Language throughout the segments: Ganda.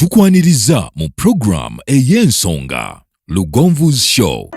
Tukwaniriza mu program ey'ensonga Lugonvu's Show.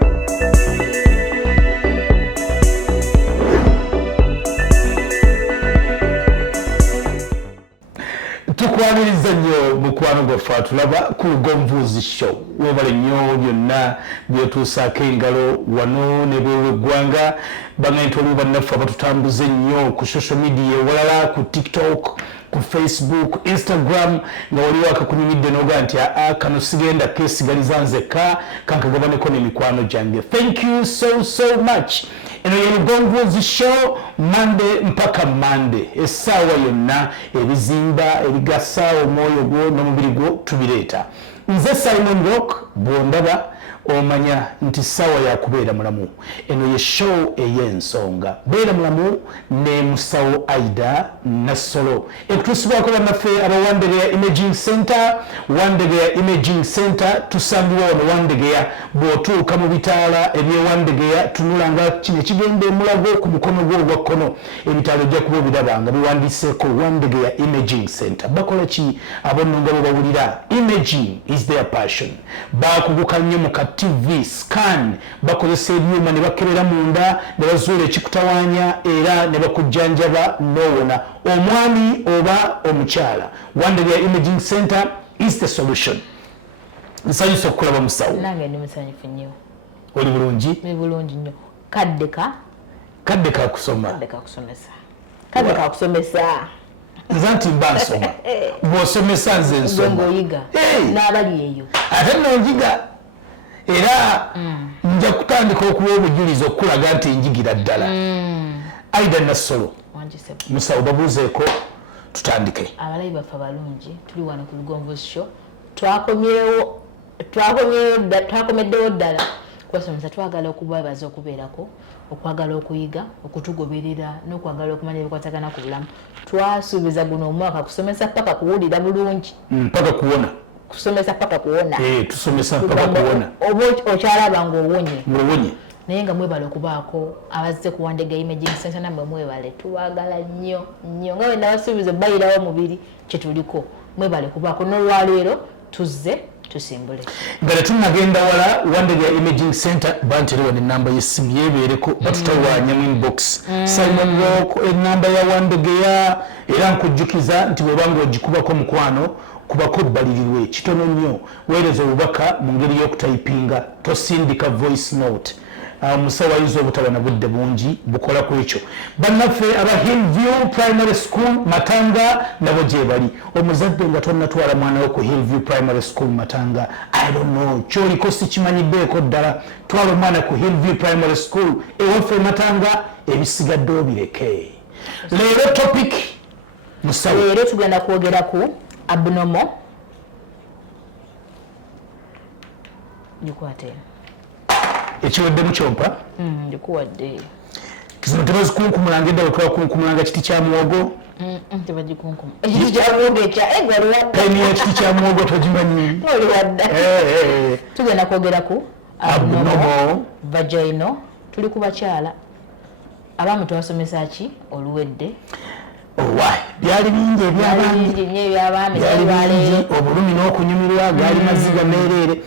Tukwaniriza nnyo mukwano gwaffe tulaba ku Lugonvu's Show. Webale nnyo byonna byetuusaako engalo wano ne bw'eggwanga bangayinti waliwo bannaffe abatutambuze nnyo ku social media ewalala ku TikTok, ku Facebook, Instagram nga waliwo akakunyumidde n'oga nti kano sigenda keesigaliza nzekka kankagabaneko n'emikwano gyange. Thank you so much. Eno ye Lugonvu's Show Monday mpaka Monday. Essaawa yonna ebizimba ebigasa omwoyo gwo n'omubiri gwo tubireeta. Nze Simon Rock bw'ondaba omanya nti ssaawa ya kubeera mulamu. Eno ye show ey'ensonga. Beera mulamu ne musawo Aida Nassolo. Ekutuusibwako bannaffe aba Wandegeya Imaging Center. Wandegeya Imaging Center tusangibwa wano Wandegeya. Bw'otuuka mu bitaala eby'e Wandegeya tunula nga kino ekigenda emulago ku mukono gwo ogwa kkono. Ebitaala ojja kuba obiraba nga biwandiiseeko Wandegeya Imaging Center. Bakola ki abonno nga bwe bawulira? Imaging is their passion. Baakuguka nnyo mu TV scan bakozesa ebyuma ne bakebera munda ne bazuula ekikutawaanya era ne bakujjanjaba n'owona. Omwami oba omukyala, Wandegeya Imaging Center is the solution. Nsanyusa okukulaba musawo. Nange ndi musanyufu nnyo. Oli bulungi? Ndi bulungi nnyo. Kadde ka kusoma. Kadde ka kusomesa. Nze nti mba nsoma. Bw'osomesa nze nsoma. Ng'oyiga. N'abali eyo. Ate n'onyiga. Era nja kutandika okuwa obujulizi okulaga nti njigira ddala. Aida Nassolo. Musawo babuuzeeko tutandike. Abalayi baffe abalungi tuli wano ku Lugonvu's Show. Twakomeddewo ddala kwesomesa twagala okubabaza okubeerako, okwagala okuyiga, okutugoberera n'okwagala okumanya ebikwatagana ku bulamu. Twasuubiza guno omwaka kusomesa paka kuwulira bulungi. Paka kuwona. Kusomesa paka kuwona. Tusomesa paka kuwona. Oba okyalaba ng'owonye. Ng'owonye. Naye nga mwebale okubaako abazze ku Wandegeya Imaging Center nammwe mwebale tubaagala nnyo nga bwe nabasuubiza bayirawo omubiri kye tuliko. Mwebale kubaako n'olwaleero tuzze tusimbule. Nga tetunnagenda wala Wandegeya Imaging Center banterewa n'ennamba y'essimu yeebeereko batutawaanya mu inbox. Simon Rock ennamba ya Wandegeya era nkujjukiza nti bw'oba ng'ogikubako mukwano kubako balirirwe kitono nnyo weereza obubaka mu ngeri y'okutayipinga tosindika voice note. Musawo ayinza obutaba na budde bungi bukola ku ekyo. Bannaffe aba Hillview Primary School Matanga nabo gye bali. Omuzadde nga tonnatwala mwana wo ku Hillview Primary School Matanga, I don't know kyoliko sikimanyiddeeko ddala. Twala omwana ku Hillview Primary School ewaffe Matanga ebisigadde obireke. Leero topic musawo. Leero tugenda kwogera ku abnormal. Njukwate. Ekiwadde mukyompa? Ndikuwadde. Kizino tebazikunkumulanga edda bwe twakunkumulanga kiti kya muwogo? Tebagikunkumula. Ekiti kya muwogo oliwadde. Kaini ekiti kya muwogo togimanyi? Oliwadde. Tugenda kwogera ku abnormal vaginal. Tuli ku bakyala. Abamu tubasomesa ki oluwedde? Byali bingi eby'abaami obulumi n'okunyumirwa gaali maziga meereere.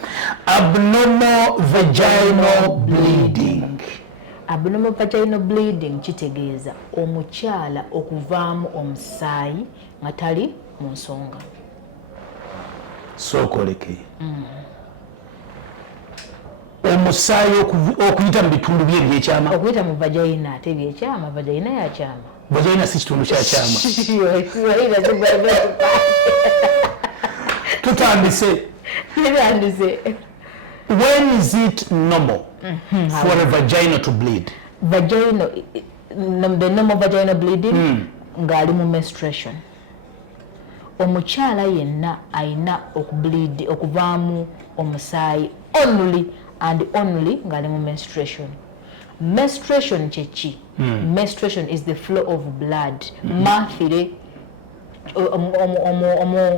Abnormal vaginal bleeding. Abnormal vaginal bleeding kitegeeza omukyala okuvaamu omusaayi nga tali mu nsonga. Sookoleke. Omusaayi okuyita mu bitundu bye ebyekyama. Okuyita mu vagina ate ebyekyama, vagina yakyama. Vagina si kitundu kya kyama. Tutandise. When is it normal for a vagina to bleed? The normal vaginal bleeding ng'ali mu menstruation. Omukyala yenna ayina okubleed okuvaamu omusaayi only and only ng'ali mu menstruation. Menstruation chechi. Menstruation is the flow of blood. Mafire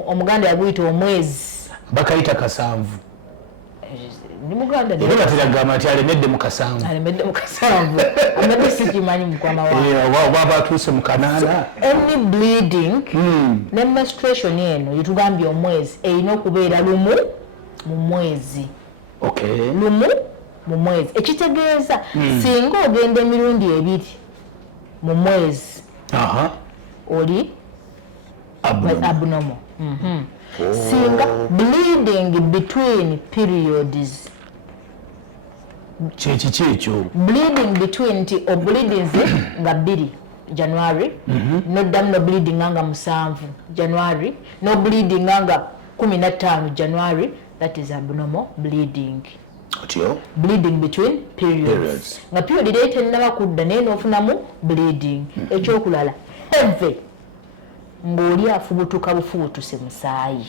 omuganda yaguyita omwezi. Bakayita kasanvu. Ndi Muganda era batiragamba nti alemedde mu kasanvu amedde sikimanyi mukwama wange waba atuuse mu kanaana. Any bleeding ne menstruation eno yetugambye omwezi erina okubeera lumu mu mwezi. Okay. Lumu mu mwezi ekitegeeza singa ogenda emirundi ebiri mu mwezi oli abnormal. Singa bleeding between periods kyekyo bleeding between nti obleedings nga 2 January noddamu no bleeding nga 7 January no bleeding nga 15 January, that is abnormal bleeding. Bleeding between periods nga period date ennaba kudda naye n'ofunamu bleeding. Ekyokulala heavy ng'oli afubutuka bufubutuse musaayi.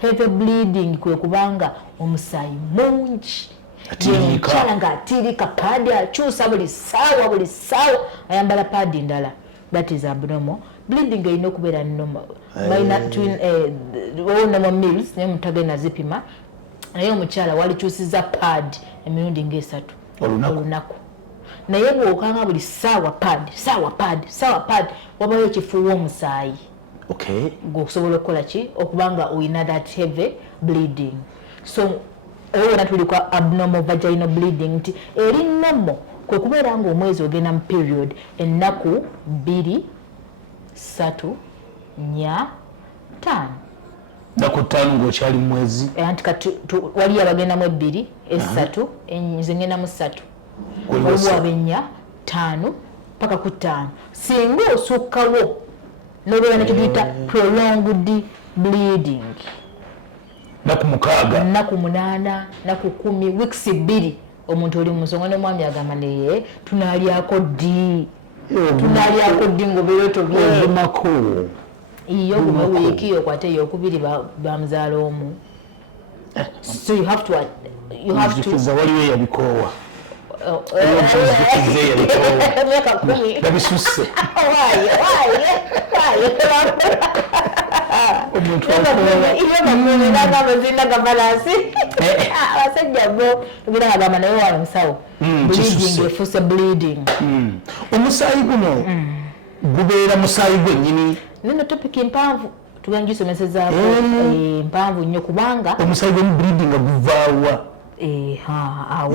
Heavy bleeding kwe kubanga omusaayi mungi omukyala ng'atiirika paadi akyusa buli ssaawa ayambala paadi ndala, that is abnormal bleeding. Erina okubeera normal normal meals naye mutagenda zipima, naye omukyala walikyusiza paadi emirundi nga 3 olunaku. Naye bw'okanga buli ssaawa paadi wabayo ekifuuwa omusaayi. Gwokusobola okukola ki okubanga oyina that heavy bleeding. So era tuli kwa abnormal vaginal bleeding nti eri normal kwe kubeera nga omwezi ogenda mu period ennaku 2 3 4 5 naku 5 ng'okyali mu mwezi. Anti kati waliyo abagendamu 2 3 nze ngendamu 3 waliwo ab'ennya 5 paka ku 5. Singa osukkawo n'obeera nekyo tuyita prolonged bleeding naku 6 naku 8 naku 10 weeks 2 omuntu oli Munsonga n'omwami agamba naye tunalyako ddi ng'obeera otobyeomako iyo guma wiiki okwate eyokubiri bamuzaala omu. So you have to waliwo eyabikoowa nabisusse abasajja bo tugenda agamba naye wali musawo bleeding efuuse bleeding. Omusaayi guno gubeera musaayi gwennyini. Nino topic mpanvu tugenda gisomesezzaako mpanvu nnyo kubanga omusaayi gwemu bleeding nga guvaawa. Awo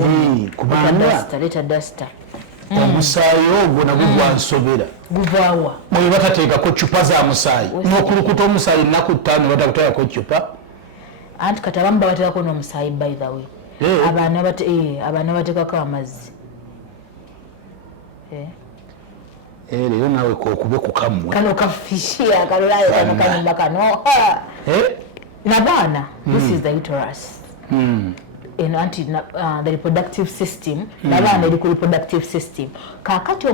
kubanga leta dasta omusaayi ogwo nagwo gwansobera guvaawa mwe batateekako cupa za musaayi n'okulukuta omusaayi nnaku 5 batakuteekako cupa. Anti kati abamu babateekako n'omusaayi by the way. Abaana bateekako amazzi. Leero naawe kokube kukamwe kano kafishi akalolayo kano kanyumba kano nabaana. This is the uterus. The reproductive system nabaana eri ku reproductive system. Kaakati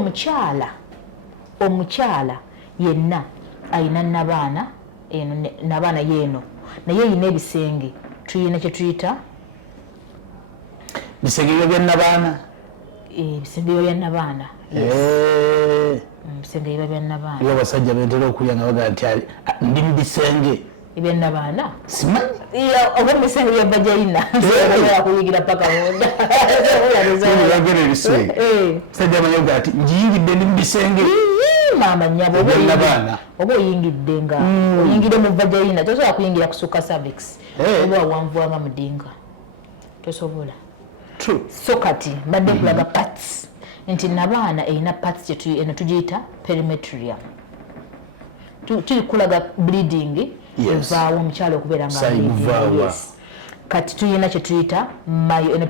omukyala yenna ayina nabaana yeeno naye yina ebisenge tuyina kye tuyita bisenge by'ennabaana. Ebisenge by'ennabaana. Ebisenge by'ennabaana. Iwe abasajja bentera okulya nga bagaa nti ndi mu bisenge ebyennabaana simanyi oba bisenge bya vagina kuyigira paka munda yagera ebisenge sajja amanyoga ati njiyingidde ndi mu bisenge maama nnyabo oba oyingidde nga oyingidde mu vagina tosobola kuyingira kusuka cervix oba wawanvuwanga mudinga tosobola. So kati mbadde nkulaga parts nti nabaana erina parts eno tugiyita perimetrium. Tuli kulaga bleeding evaawo omukyala okubeera nga bleeding. Kati tuyina kye tuyita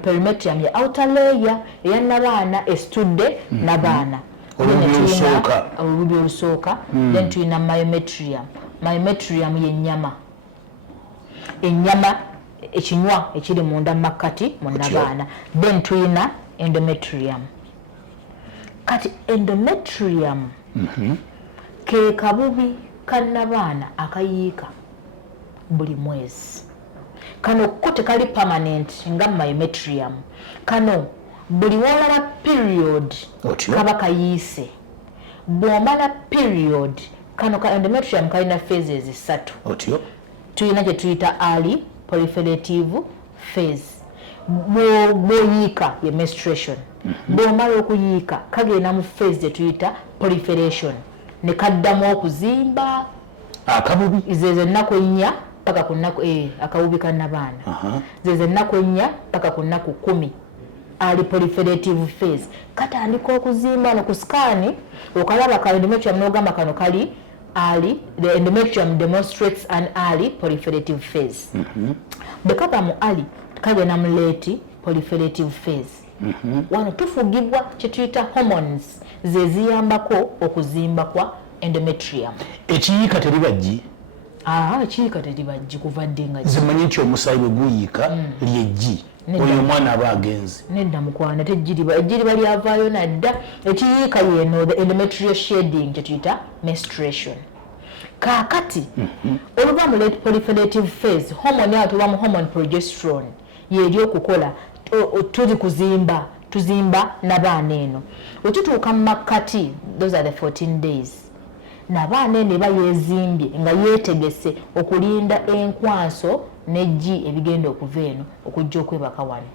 perimetrium ya outer layer eya nabaana esitudde nabaana olubi olusooka. Then tuyina myometrium. Myometrium y'ennyama ekinywa ekiri munda makkati mu nabaana. Then tuyina endometrium. Kati endometrium ke kabubi kannabaana akayiika buli mwezi. Kano ko tekali permanent nga myometrium. Kano buli walala period kaba kayiise. Bw'omala period kano ka endometrium kalina phases 3. Tuyina kye tuyita early proliferative phase. bw'oyiika ye menstruation bw'omala okuyiika kagenda mu phase gye tuyita proliferation ne kaddamu okuzimba akabubi zezo ennaku 4 paka ku nnaku akabubi ka nnabaana zezo ennaku 4 paka ku nnaku 10 ali proliferative phase katandika okuzimba no ku scan okalaba ka endometrium n'ogamba kano kali early. The endometrium demonstrates an early proliferative phase. Bekaba mu early kagenda mu late proliferative phase. Wano tufugibwa kye tuyita hormones ze ziyambako okuzimba kwa endometrium. Ekiyiika teribajji. Ekiyiika teribajji kuva dde nga zimanyi nti omusaayi bwe guyiika lyeggi. Oyo omwana aba agenze. Nedda mukwana ejjiriba lyavaayo nadda. Ekiyiika yeno the endometrial shedding kye tuyita menstruation. Kaakati oluva mu late proliferative phase hormone yayo tuba mu hormone progesterone yeri okukola tuli kuzimba tuzimba n'abaana eno. Wetutuuka mu makkati those are the 14 days. N'abaana eno eba yeezimbye nga yeetegese okulinda enkwanso n'eggi ebigenda okuva eno okujja okwebaka wano.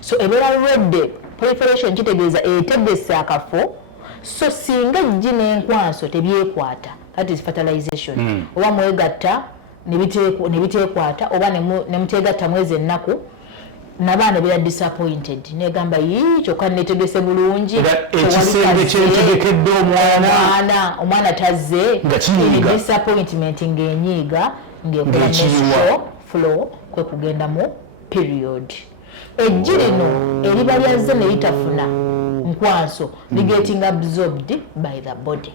So ebeera ready proliferation kitegeeza etegese akafo so singa eggi n'enkwanso tebyekwata that is fertilization. Oba mwegatta ne biteekwata oba ne muteegatta mwezi ennaku n'abaana beera disappointed negamba kyokka netegese bulungi ekisenge kyetegekedde omwana tazze disappointment ng'enyiiga ng'ekola menstrual flow kwe kugenda mu period. Eggi lino eriba lyazze ne litafuna nkwanso getting absorbed by the body.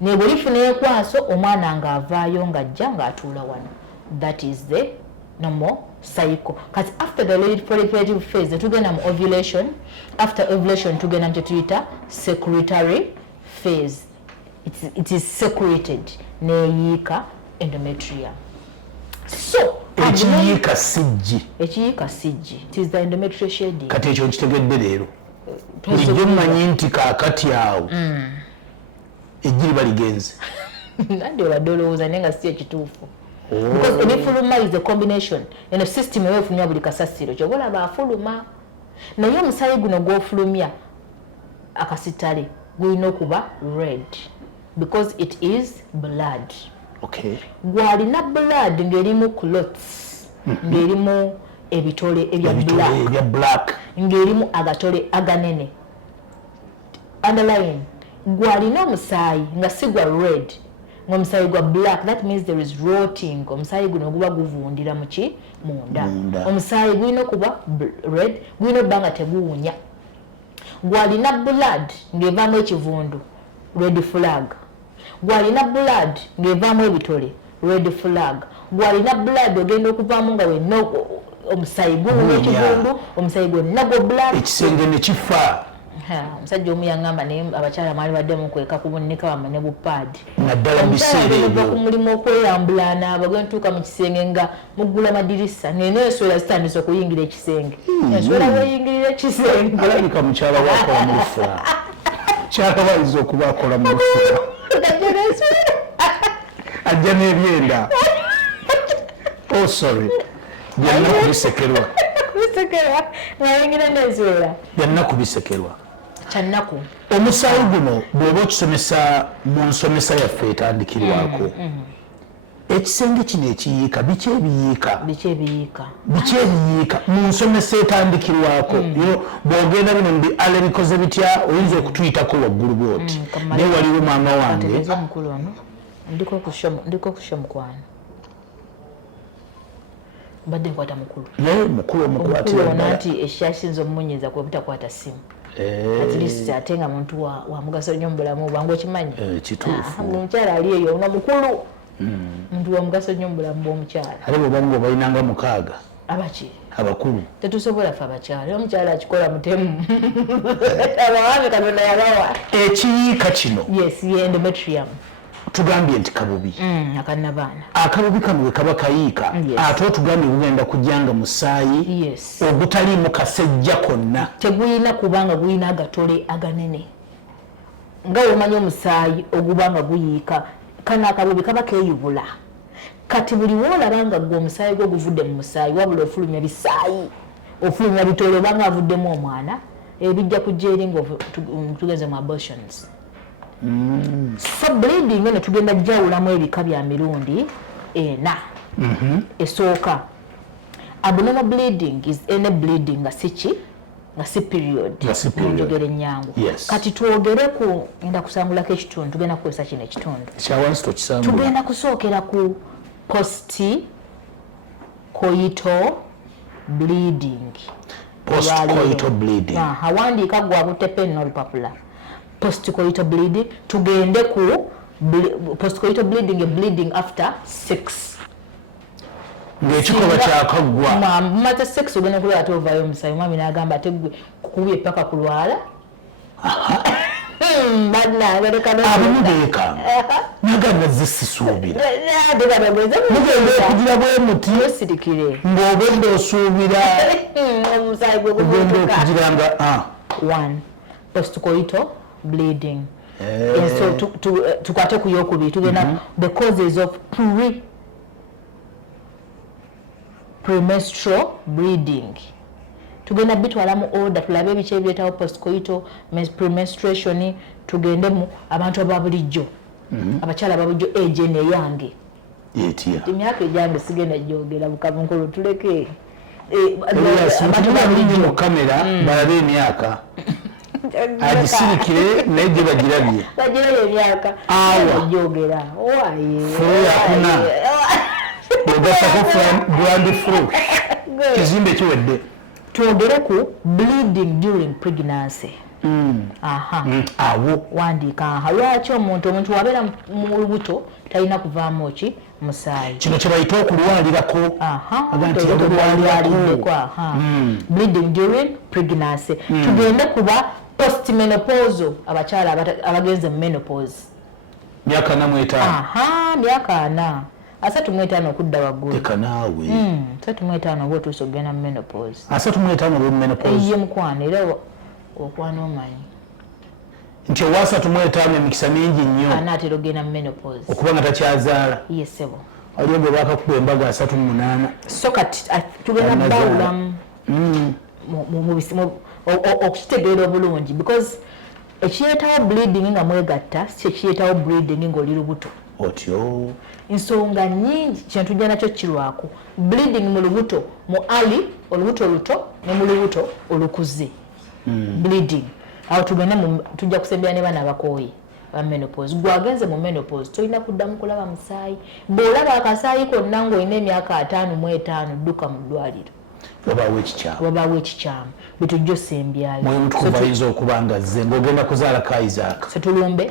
Ne bwe lifuna enkwanso omwana ng'avaayo ng'ajja ng'atuula wano. That is the normal cycle. Because after the late proliferative phase tugenda mu ovulation. After ovulation tugenda mu kye tuyita secretory phase. It is secreted neeyiika endometrium. So ekiyiika sijji. Ekiyiika sijji. It is the endometrial shedding. Kati ekyo nkitegedde leero. Bulijjo mmanyi nti kaakati awo eggi liba ligenze. Nandi obadde olowooza naye nga si ekituufu. Because ebifuluma is a combination. Eno system ewe efulumya buli kasasiro kyoba olaba afuluma. Naye omusaayi guno gw'ofulumya akasitale gulina okuba red because it is blood. Okay. Gwalina blood ng'erimu clots ng'erimu ebitole ebya black ng'erimu agatole aganene. Underline gwalina omusaayi nga si gwa red ng'omusaayi gwa black, that means there is rotting. Omusaayi guno guba guvundira mu ki munda. Omusaayi gulina okuba red, gulina okuba nga teguwunya. Gwalina blood ng'evaamu ekivundu, red flag. Gwalina blood ng'evaamu ebitole, red flag. Gwalina blood ogenda okuvaamu nga wenna omusaayi guwunya ekivundu, omusaayi gwonna gwa black. Ekisenge ne kifa. Omusajja omu yaŋŋamba naye abakyala maali baddemu kweka kubunika wamwe ne bupaadi. Naddala mu biseera ebyo. Ku mulimu okweyambula n'abo gwe ntuuka mu kisenge nga muggula madirisa n'enswera zitandise okuyingira ekisenge. Enswera weeyingirira ekisenge. Alabika mukyala wakola mu lufula. Mukyala wayinza okuba akola mu lufula. Ajja n'ebyenda. Oh sorry. Byonna kubisekerwa. Kubisekerwa ng'ayingira n'enswera. Byonna kubisekerwa. Kyannaku. Omusaayi guno bw'oba okisomesa mu nsomesa yaffe etandikirwako. Ekisenge kino ekiyiika biki ebiyiika? Biki ebiyiika mu nsomesa etandikirwako? Bw'ogenda bino mbi ale bikoze bitya oyinza okutuyitako waggulu bw'oti. Naye waliwo maama wange. Ndiko kusha mukwano. Mbadde nkwata mukulu. Naye mukulu omukwatira ddala. Nti ekyasinza omumunyiza kwe butakwata ssimu. At least ate nga muntu wa mugaso nnyo mu bulamu bwange okimanyi. Kituufu. Omukyala ali eyo ono mukulu. Muntu wa mugaso nnyo mu bulamu bw'omukyala. Ate bw'oba balinanga 6. Abaki? Abakulu. Tetusobola ffe abakyala. Omukyala akikola mutemu. Abawaami Katonda yabawa. Ekiyiika kino. Yes, ye endometrium. Tugambye nti kabubi. Akannabaana. Akabubi kano bwe kaba kayiika. Ate otugambye bugenda kujjanga musaayi. Yes. Ogutaliimu kasejja konna. Tegulina kubanga gulina agatole aganene. Nga omanyi omusaayi ogubanga guyiika. Kano akabubi kaba keeyubula. kati buli woolaba nga gwe omusaayi gwo guvudde mu musaayi wabula ofulumya bisaayi ofulumya bitoolo obanga avuddemu omwana ebijja kujja eri nga tugenze mu abortions. So bleeding eno tugenda jawulamu ebika bya mirundi ena. Esooka abnormal bleeding is any bleeding nga si period njogere ennyangu. Kati twogere ku enda kusangulako ekitundu tugenda kukozesa kino ekitundu tugenda kusookera ku post-coital bleeding. Post-coital bleeding. Hawandiika gwabutte pen n'olupapula. Post-coital bleeding tugende ku post-coital bleeding a bleeding after sex. Ng'ekikoba kyakaggwa. Mata sex ogenda kulaba ate ovaayo omusaayi mwami n'agamba ate gwe kukubye paka kulwala. Abamu beekanga nagamba zisisuubira mugenda okugira bwe muti ng'obedde osuubira ogenda okugira nga one postcoital bleeding. And so tukwate ku yokubiri tugenda the causes of premenstrual bleeding. Tugenda bitwala mu order tulabe ebice ebyetawo postcoital premenstruation tugende mu abantu ababulijjo abakyala ababulijjo age neyange emyaka egyange sigenda gyogera bukabunkulu tuleke abantu babulijjo mu kamera balabe emyaka agisirikire naye gye bagirabye emyaka gyogera yakuna ogasako brand fru kizimbe kiwedde. Twogere ku bleeding during pregnancy. Awo wandiika lwaki omuntu wabeera mu lubuto talina kuvaamu ki musaayi. Kino kye bayita okulwalirako. Bleeding during pregnancy. Tugende kuba postmenopausal abakyala abagenze mu menopause. Myaka 45. Myaka 45 okudda waggulu. Teka naawe. 35 oba otuuse okugenda mu menopause. 35 olwo mu menopause. Ye mukwano era okwana omanyi. Nti owa 35 emikisa mingi nnyo. Anaatera ogenda mu menopause. Okuba nga takyazaala. Ye ssebo. Waliwo bwe baakakuba embaga 38. So kati tugenda bawulamu okukitegeera obulungi because ekireetawo bleeding nga mwegatta si ekireetawo bleeding ng'oli lubuto. Otyo ensonga nyingi kino tujja nakyo kirwako bleeding mu lubuto mu ali olubuto oluto ne mu lubuto olukuze. Bleeding awo tujja kusembera ne baana abakooyi ba menopause. Gwagenze mu menopause tolina kuddamu kulaba musaayi. Bw'olaba akasaayi konna ng'olina emyaka 55 dduka mu ddwaliro wabaawo ekikyamu bitujja osembyayo. mwe mutukuvu bayinza okuba nga zze ng'ogenda kuzaala kaizaaka. Setulumbe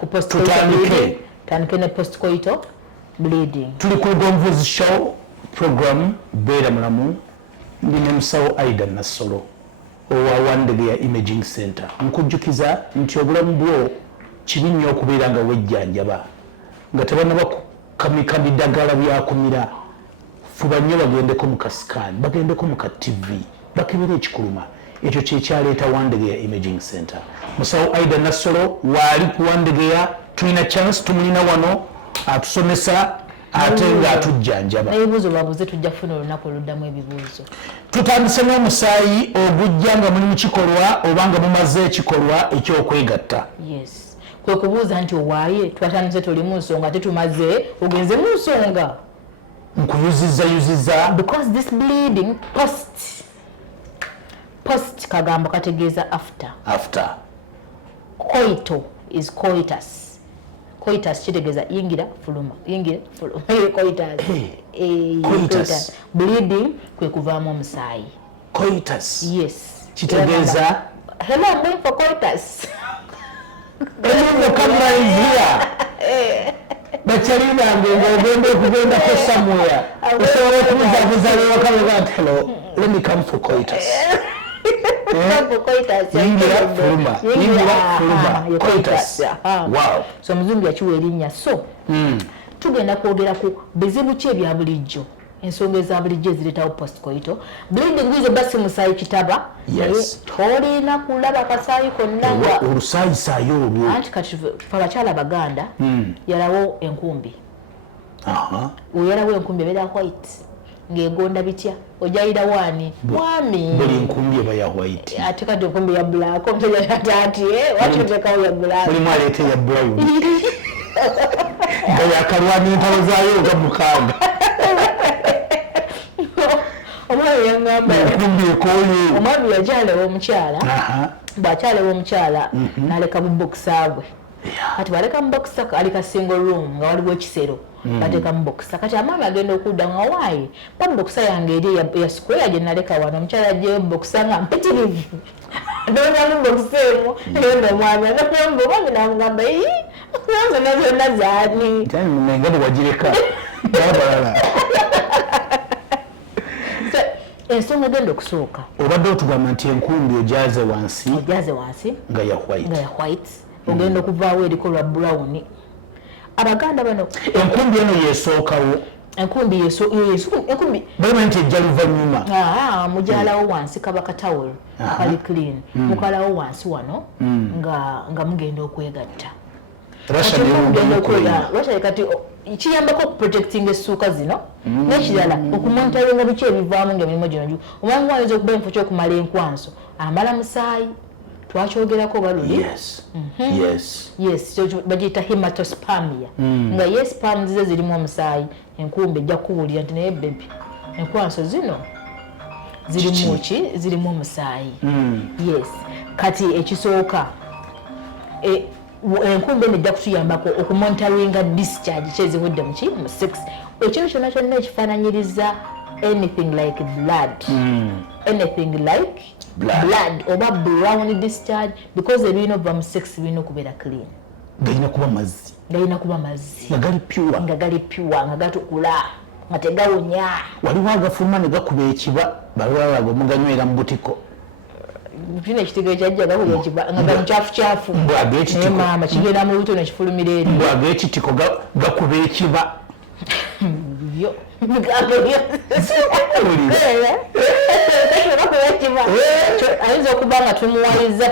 ku postcoital tandike ne postcoital bleeding. Tuli ku Lugonvuzi show program beera mulamu ndi ne musawo Aida Nassolo owa Wandegeya Imaging Center. Nkujjukiza nti obulamu bwo kibi nnyo okubeera nga wejjanjaba nga tebannaba kukamika biddagala byakumira. Fuba nnyo bagendeko mu kasikaani bagendeko mu ka TV bakebera ekikuluma. Ekyo kyekyaleeta Wandegeya Imaging Center. Musawo Aida Nassolo waali ku Wandegeya tulina chance tumulina wano atusomesa ate nga atujjanjaba. N'ebibuuzo babuze tujja kufuna olunaku oluddamu ebibuuzo. Tutandise n'omusaayi ogujja nga muli mu kikolwa oba nga mumaze ekikolwa eky'okwegatta. Yes. Kwe kubuuza nti owaaye twatandise tuli mu nsonga ate tumaze ogenze mu nsonga. Nkuyuziza because this bleeding post kagambo kategeeza after. Coital is coitus. Coitus kitegeeza yingira fuluma coitus. Bleeding kwe kuvaamu omusaayi. Coitus. Yes. Kitegeeza hello, I'm going for coitus. Hello, camera is here. Bachalina ng'ogenda okugenda ko somewhere. Osobola okubuzabuza lewakabega nti hello, let me come for coitus. Yingira fuluma coitus. Wow. So muzungu yakiwa erinnya. So tugenda kwogera ku bizibu ki ebya bulijjo ensonga eza bulijjo ezireetawo postcoital bleeding wizo basi musaayi kitaba tolina kulaba kasaayi konna nga olusaayisaayo olwo. Anti kati abakyala Baganda yalawo enkumbi oyalawo enkumbi ebeera white ng'egonda bitya ojayira wani mwami buli nkumbi eba ya white ate kati enkumbi ya black omusajja ati waki otekawo ya black mulimu aleeta ya brown nga yakalwana entalo zaayo nga mukaaga omwami yaŋŋamba enkumbi ekooye omwami yakyalewa omukyala bw'akyalewa omukyala n'aleka mu bokisa bwe kati baleka mu bokisa ali ka single room nga waliwo ekisero bateeka mu bokisa kati amaami agenda okudda nga waayi ba bokisa yange eri ya square gye naleka wano omukyala ajjeyo bokisa nga mpitirivu noonya mu bokisa emu eyo nomwami anonya mu omwami namugamba zonna zonna zaani nga bwe wagireka balala ensonga egenda okusooka obadde otugamba nti enkumbi ojaze wansi nga ya white ogenda okuvaawo eriko lwa brown abaganda bano enkumbi eno yesookawo enkumbi balima nti ejja luvannyuma mujaalawo wansi kaba katawolo akali clean mukalawo wansi wano nga mugenda okwegatta Russia kati kiyambako okuprotecting essuuka zino n'ekirala okumonitaringa biki ebivaamu ng'emirimu gino omwami wayinza okuba enfo ky'okumala enkwanso amala musaayi twakyogerako baluli yes bagiyita hematospamia nga ye spam zize zirimu omusaayi enkumbi ejja kukubuulira nti naye bebi enkwanso zino zirimu ki zirimu omusaayi yes kati ekisooka enkumbi eno ejja kutuyambako okumonitaringa discharge kyeziwedde mu 6 ekintu kyonna kyonna ekifaananyiriza anything like blood oba brown discharge because ebirina okuva mu 6 birina okubeera clean galina kuba mazzi nga gali pure nga gatukula nga tegawonya waliwo agafuluma ne gakuba ekiba balwalaga omuganywera mu butiko kino ekitigo kyajja gakuba ekiba nga gamukyafukyafu naye maama kigenda mu luto nekifulumira eri mbwaga ekitiko gakuba ekiba yo ayinza okuba nga tumuwaliza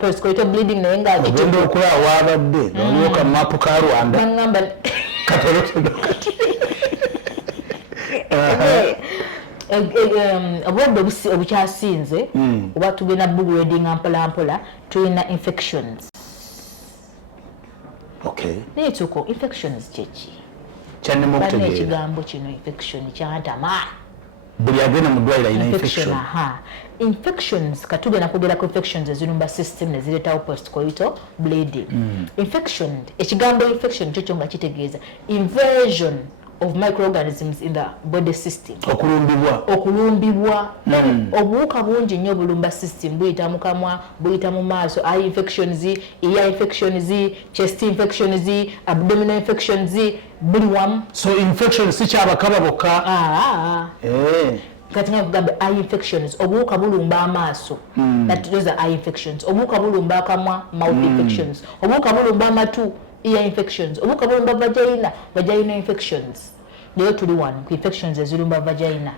postcoital bleeding naye ngagenda okulaba wabadde noliwo kamapu ka Rwanda baŋŋamba obulwadde obukyasinze oba tugenda bugradinga mpolampola tulina infections naye tuko infections kyeki bane ekigambo kino infection kyantama buli agenda mu ddwaliro alina infections katugenda kugera ku infections ezirumba system nezireetawo postcoital bleeding infection ekigambo infection kyokyo nga kitegeeza invasion of microorganisms in the body system okulumbibwa obuwuka bungi nnyo obulumba system buyita mu kamwa buyita mu maaso eye infections ear infections chest infections abdominal infections buli wamu so infections si kyabakaba bokka kati nga kugamba eye infections obuwuka bulumba amaaso those are eye infections obuwuka bulumba akamwa mouth infections obuwuka bulumba amatu ear infections obuwuka bulumba vagina infections leero tuli wano ku infections ezirumba vagina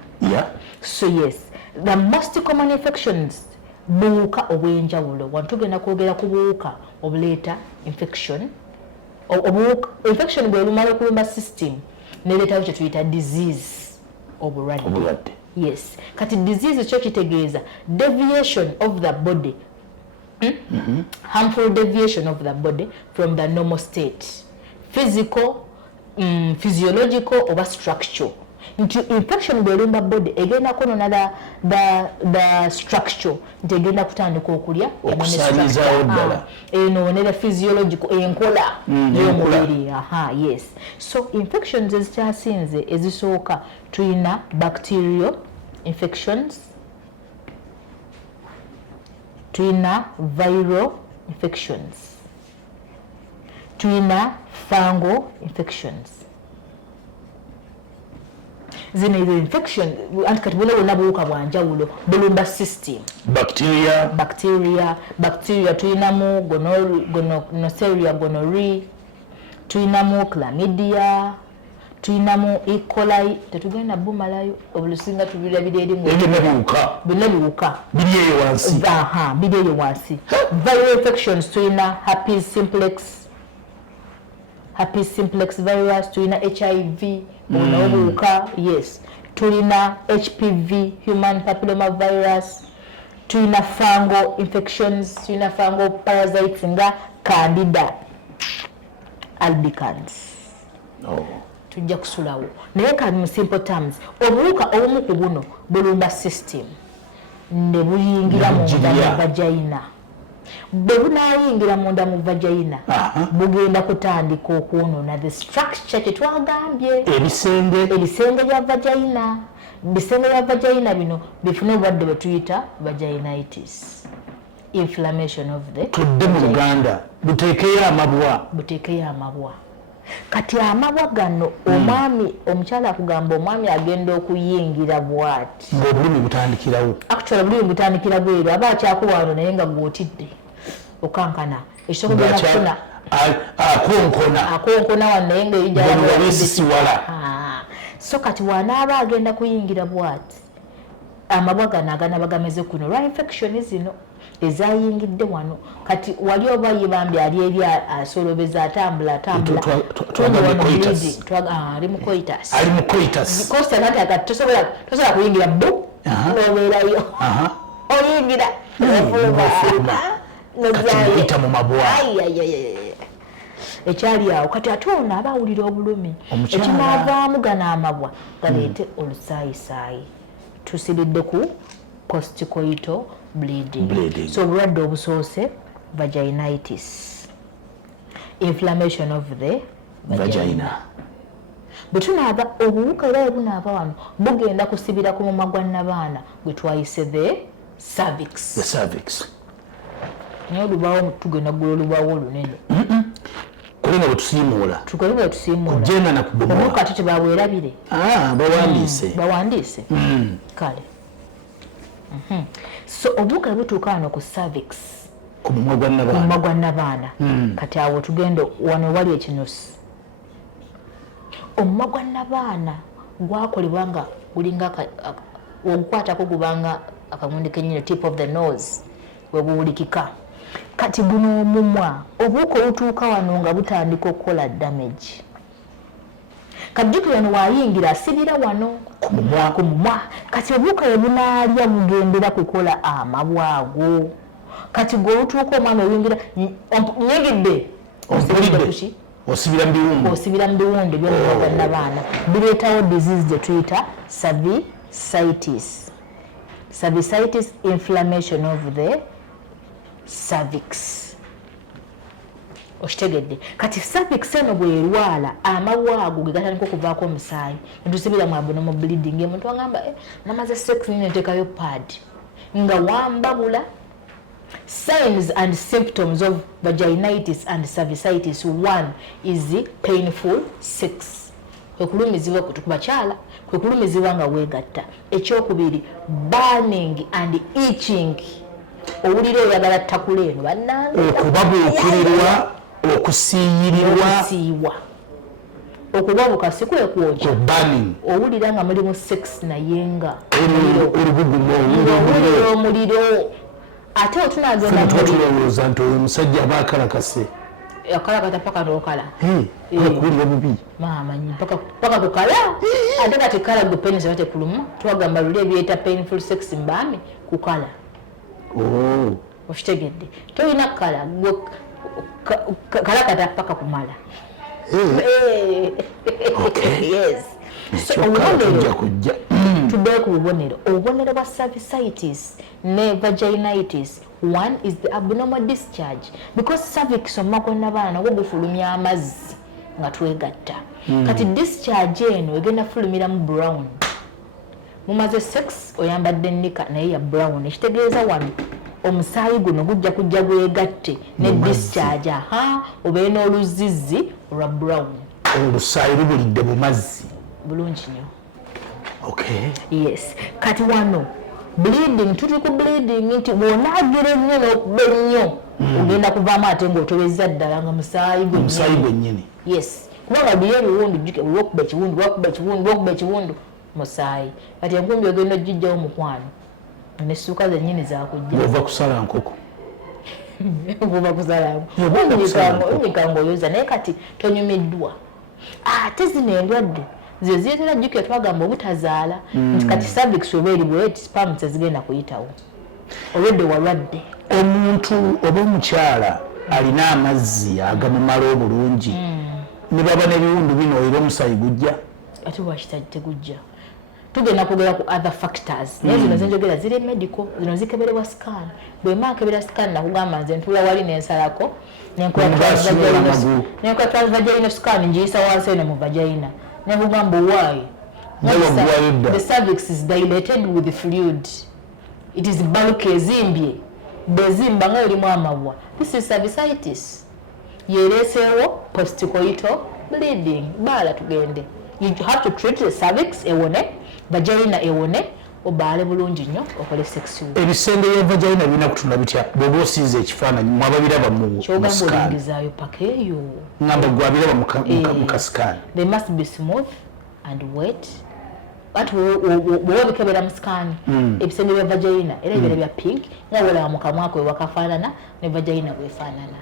so yes the most common infections buwuka obw'enjawulo wano tugenda kwogera ku buwuka obuleeta infection infection bwelumala okulumba system neleetawo kye tuyita disease obulwadde yes kati disease kyo kitegeeza deviation of the body harmful deviation of the body from the normal state physical physiological oba structure nti infection bwelumba body egenda konona the structure nti egenda kutandika okulya enoonera physiological enkola ey'omubiri yes so infections ezikyasinze ezisooka tulina bacterial infections tulina viral infections tulina fungal infections zino ezo infection anti kati bwona buwuka bwanjawulo bulumba system bacteria tulinamu gonorrhea gonorrhea tulinamu chlamydia tulinamu E. coli tetugenda bumalayo obulusinga tubirabira eri byonna biwuka biri eyo wansi viral infections tulina herpes herpes simplex virus, tulina HIV, obuwuka, yes. Tulina HPV, human papilloma virus, tulina fungal infections, tulina fungal parasites nga Candida albicans. Tujja kusulawo. Naye kali mu simple terms, obuwuka obumu ku buno bulumba system ne buyingira munda mu vagina. Bwe bunaayingira munda mu vagina bugenda kutandika okwonoona the structure kye twagambye, ebisenge bya vagina. Bisenge bya vagina bino bifuna obulwadde bwe tuyita vaginitis, inflammation of the tudde mu Luganda buteekeyo amabwa. Kati amabwa gano omwami omukyala akugamba omwami agenda okuyingira bw'ati ng'obulumi butandikirawo. Actually obulumi butandikira bweru aba akyakuwaano naye nga gw'otidde okankana ekisobola kufuna akonkona wano naye ng'eyijjawala. So kati wanaaba agenda kuyingira bw'ati amabwa gano aganaba gameze kuno lwa infection zino ezayingidde wano. Kati wali oba yibambye ali eri asolobeza atambula ali mu coitus because nati tosobola kuyingira bu n'obeerayo oyingira n'ozayita mu mabwa ekyali awo. Kati ate ono aba awulira obulumi ekinaavaamu gano amabwa galeete olusaayisaayi. Tusiridde ku postcoital bleeding. So obulwadde obusoose vaginitis, inflammation of the vagina. Bwe tunaaba obuwuka era bwe bunaaba wano bugenda kusibira ku mumwa gwa nnabaana gwe twayise the cervix. Naye olubaawo tugenda gula olubaawo olunene kulinga bwe tusiimuula kugenda na kubomola obuwuka ate tebabwerabire bawandiise kale. So obuwuka butuuka wano ku cervix ku mumwa gwa nnabaana. Kati awo tugenda wano wali ekinyusi. Omumwa gwa nnabaana gwakolebwa nga gulinga ogukwatako gubanga akamundi kenyini tip of the nose we buwulikika. Kati guno omumwa obuwuka obutuuka wano nga butandika okukola damage. Kajjukira wano wayingira asibira wano ku mumwa. Kati obuwuka bwe bunaalya bugendera kukola amabwa ago. Kati gwe olutuuka omwami oyingira nyigidde osibira mu biwundu by'omumwa gwa nnabaana bireetawo disease gye tuyita cervicitis, inflammation of the cervix. Oshitegedde. Kati cervix eno bw'erwala amabwa ago ge gatandika okuvaako omusaayi ne tusibira mu abnormal bleeding. Omuntu agamba namaze sex nteekayo pad nga wambabula. Signs and symptoms of vaginitis and cervicitis. One is painful sex. Kwekulumizibwa ku bakyala, kwekulumizibwa nga weegatta. Ekyokubiri burning and itching. Owulira oyagala ttakula eno bannange. Okubabuukirirwa, okusiiyirirwa. Okubabuka si kwe kwokya. Burning. Owulira nga mulimu sex naye nga olubugumu omuliro. Ate otunagenda tulowooza nti oyo omusajja aba akalakase. Akalakata paka n'okala. Okuwulira bubi. Maamanyi paka kukala. Ate kati kala gwe penis aba tekuluma. Twagamba luli ebyeta painful sex mbami kukala. Okitegedde. Toyina kala gwe kalakata paka kumala. Yes. Tudde ku bubonero. Obubonero bwa cervicitis ne vaginitis. One is the abnormal discharge because cervix omumwa gwa nnabaana nagwo gufulumya amazzi nga twegatta. Kati discharge eno egenda fulumira mu brown. Mumaze sex oyambadde nika naye ya brown. Ekitegeeza wano omusaayi guno gujja kujja gwegatte ne discharge obeera n'oluzizzi olwa brown. Olusaayi lubulidde mu mazzi. Bulungi nnyo. Okay. Yes. Kati wano bleeding tuli ku bleeding nti bw'onaagira ennyo n'okuba ennyo ogenda kuvaamu ate ng'otobezza ddala nga musaayi gwennyini. Yes. Kubanga biri ebiwundu jjuke olw'okuba ekiwundu musaayi. Kati enkumbi ogenda ogijjawo mukwano. N'essuuka zennyini zaakujja. Ova kusala nkoko. Kuba kusalamu. Unyika ngoyoza naye kati tonyumiddwa. Ate zino endwadde ze ziretera jjukira twagamba obutazaala nti kati cervix oba eri bweti sperm tezigenda kuyitawo. Olwedde walwadde. Omuntu oba omukyala alina amazzi agamumala obulungi ne baba n'ebiwundu bino era omusaayi gujja. Ate lwaki tegujja? Tugenda kwogera ku other factors. Naye zino zenjogera ziri medical, zino zikeberebwa scan. Bwe maakebera scan nakugamba nze ntula wali n'ensalako nenkola transvaginal scan njiyisa wansi eno mu vagina. Nekugamba why? The cervix is dilated with the fluid. It is bulky, ezimbye. Bezimba nga erimu amabwa. This is cervicitis. Yereseewo postcoital bleeding. Baala tugende. You have to treat the cervix ewone, vagina ewone, obaale bulungi nnyo okole sex. Ebisenge bya vagina bina kutunda bitya? Bw'oba osiize ekifaananyi mwababiraba mu scan. Olingizaayo paka eyo. Ngamba gwabiraba mu kascan. They must be smooth and wet. Ati bw'oba bikebera mu scan, ebisenge bya vagina era ebira bya pink, nga bw'olaba mu kamwa kwe wakafaanana ne vagina bwefaanana.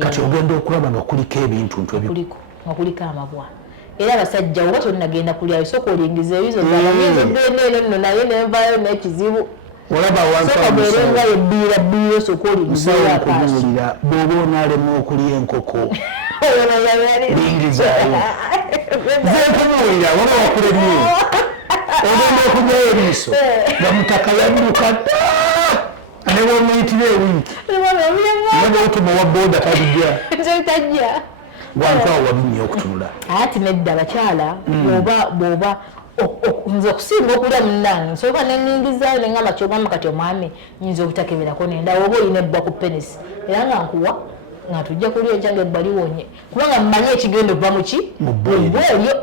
Kati ogenda okulaba nga kuliko ebintu ebyo. Kuliko amabwa. Era abasajja oba tonnagenda kulyayo sooka olingiza ebizo z'amamizo genda nno naye nenvaayo n'ekizibu. Olaba awantu amusoka ebbiira sooka olingizayo akaaso. Bw'oba onaalema okulya enkoko. Lingizaayo. Zeekubuulira waba wakulemye. Ogenda okulyayo eriiso. Nga mutaka yadduka dda. Ne bw'omuyitira ewiiki. Nga bw'otuma wa booda tajja. Tajja. Wantu awo wabinnyo okutunula. Ati nedda abakyala bw'oba nze okusinga okulya munnange nsooka nengingizaayo nengamba kyogamba kati omwami nyinza obutakeberako nenda oba olina ebbwa ku penisi era nga nkuwa nga tujja kulya ekyange ebba liwonye kubanga mmanyi ekigenda okuva mu ki ebbwa eryo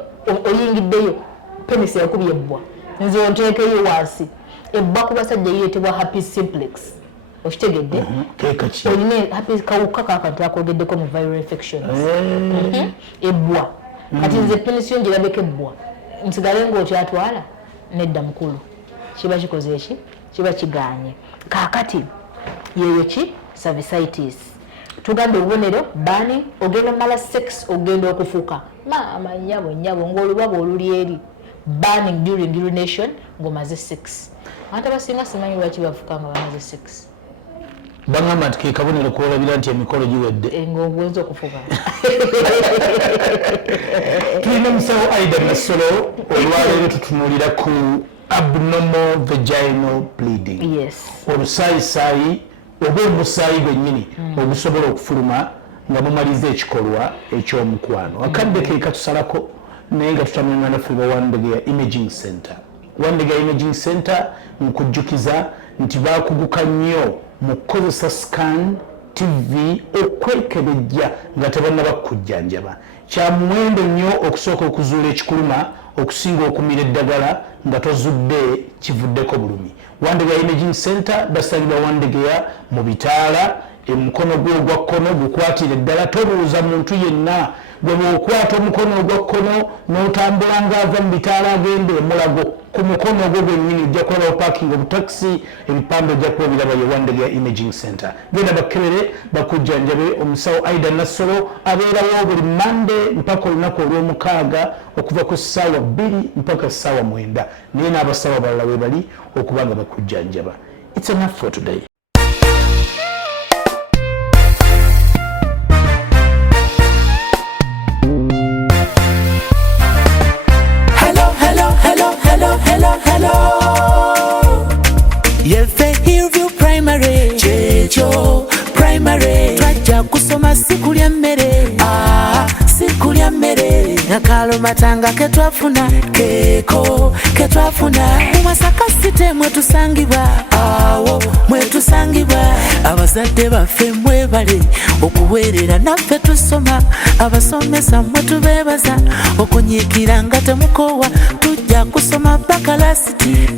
oyingiddeyo penisi yakubye ebbwa nze onteekeyo wansi ebbwa ku basajja yeetebwa happy simplex. Okitegedde? Olina happy kawuka kakantu akogeddeko mu viral infections. Ebbwa. Kati nze penisi ngirabeko ebbwa. Nsigale ng'okyatwala nedda mukulu. Kiba kikoze eki? Kiba kigaanye. Kaakati yeeyo ki? Cervicitis. Tugambe obubonero burning, ogenda mala sex, ogenda okufuka. Maama nnyabo ng'olubaba oluli eri. Burning during urination ng'omaze sex. Abantu abasinga simanyi lwaki bafuka nga bamaze sex. Bangamba nti ke kabonero kwolabira nti emikolo giwedde. Ng'obwenza okufuka. Tulina musawo Aida Nasolo olwaleero tutunuulira ku abnormal vaginal bleeding. Yes. Olusaayisaayi oba omusaayi gwennyini ogusobola okufuluma nga mumaliza ekikolwa eky'omukwano. Akadde ke katusalako naye nga tutamanya naffe ba Wandegeya Imaging Center. Wandegeya Imaging Center nkujjukiza nti baakuguka nnyo mu kukozesa scan TV okwekebejja nga tebannaba kujjanjaba. Kya muwendo nnyo okusooka okuzuula ekikuluma okusinga okumira eddagala nga tozudde kivuddeko bulumi. Wandegeya Imaging Center basangibwa Wandegeya mu bitaala omukono gwe ogwa kkono gukwatire ddala tobuuza muntu yenna gwe bw'okwata omukono ogwa kkono n'otambula ng'ava mu bitaala agenda emulago ku mukono ogwo gwennyini ojja kulaba parking obutakisi ebipande ojja kuba obiraba ye Wandegeya Imaging Center. Genda bakebere bakujjanjabe. Omusawo Aida Nasolo abeerawo buli Monday mpaka olunaku olw'omukaaga okuva ku ssaawa 2 mpaka ssaawa 9 naye n'abasawo abalala we bali okuba nga bakujjanjaba. It's enough for today. Yefe Hillview Primary Checho Primary Twaja kusoma sikulya mmere sikulya mmere nakalo matanga ketwafuna keko ketwafuna Masaka City mwetusangibwa awo mwetusangibwa abazadde baffe mwebale okuweerera naffe tusoma abasomesa mwetubeebaza okunyiikira nga temukowa tujja kusoma bakalasiti